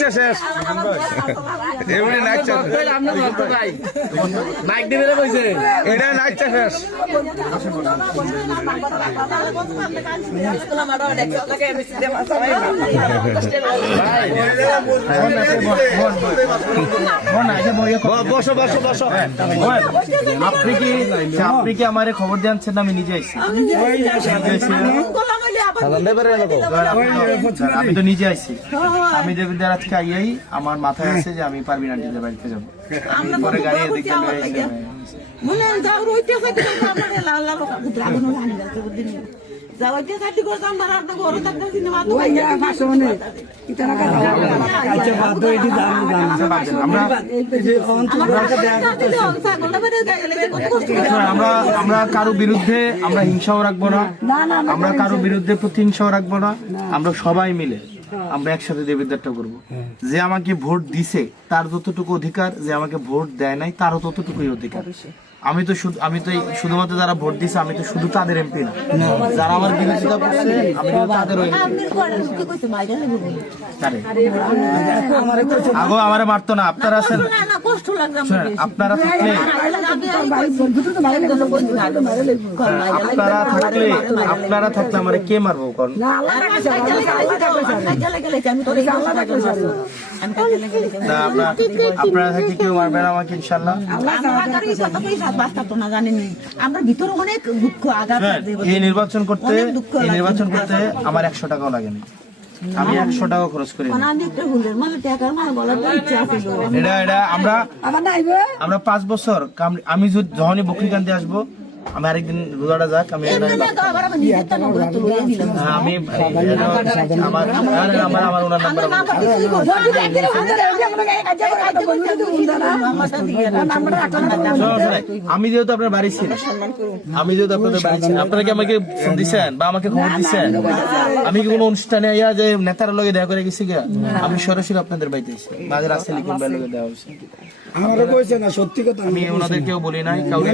নাচছে শেষ এমনি নাচছে মাইক দিবে রে কইছে এটা নাচছে শেষ বসো বসো বসো আপনি কি আমারে খবর দিয়েছেন আমি নিজে আইছি আমি তো নিজে আইছি আমি দেবিদ্বার আজকে আইয়াই আমার মাথায় আছে যে আমি পারবি না নিজের বাড়িতে যাবো পরে গাড়ি এদিকে মনে যাও রইতে কইতে আমারে লাল লাল ড্রাগন জানি না তো দিন যাওয়াতে সাথে করতাম আর আপনি ঘর থাকতে সিনেমা তো ভাইয়া ভাষা মনে কিতানা কথা আচ্ছা বাদ এটি জানি আমরা আমরা আমরা কারো বিরুদ্ধে আমরা হিংসাও রাখবো না আমরা কারো বিরুদ্ধে প্রতিহিংসাও রাখবো না আমরা সবাই মিলে আমরা একসাথে দেবিদ্বারটা করবো যে আমাকে ভোট দিছে তার যতটুকু অধিকার যে আমাকে ভোট দেয় নাই তারও ততটুকুই অধিকার আমি তো শুধুমাত্র যারা ভোট দিছে আমি তো শুধু তাদের এমপি না যারা আমার বিরোধিতা করছে আমি তাদের আগো আমারে মারতো না আপনারা আছেন আপনারা থাকলে আপনারা থাকলে আমারে কে মারবো কোন আপনারা থাকলে কেউ মারবে না আমাকে ইনশাল্লাহ এই নির্বাচন করতে আমার 100 টাকাও লাগেনি আমি 100 টাকা খরচ করি এটা আমরা 5 বছর আমি যখনই বকরিকান্দি আসবো আমি আরেকদিন রোজাটা যাক আমি আমার ওনার নাম্বার আমি যেহেতু আপনার বাড়ি ছিল আপনাদের বাড়ি ছিল আপনারা কি আমাকে ফোন দিচ্ছেন বা আমাকে খবর দিচ্ছেন আমি কি কোনো অনুষ্ঠানে ইয়া যে নেতার লগে দেখা করে গেছি গা আমি সরাসরি আপনাদের বাড়িতে এসেছি মাঝে রাস্তায় লিখুন লগে দেওয়া হয়েছে আমারও কইছে না সত্যি কথা আমি ওনাদেরকেও বলি নাই কাউকে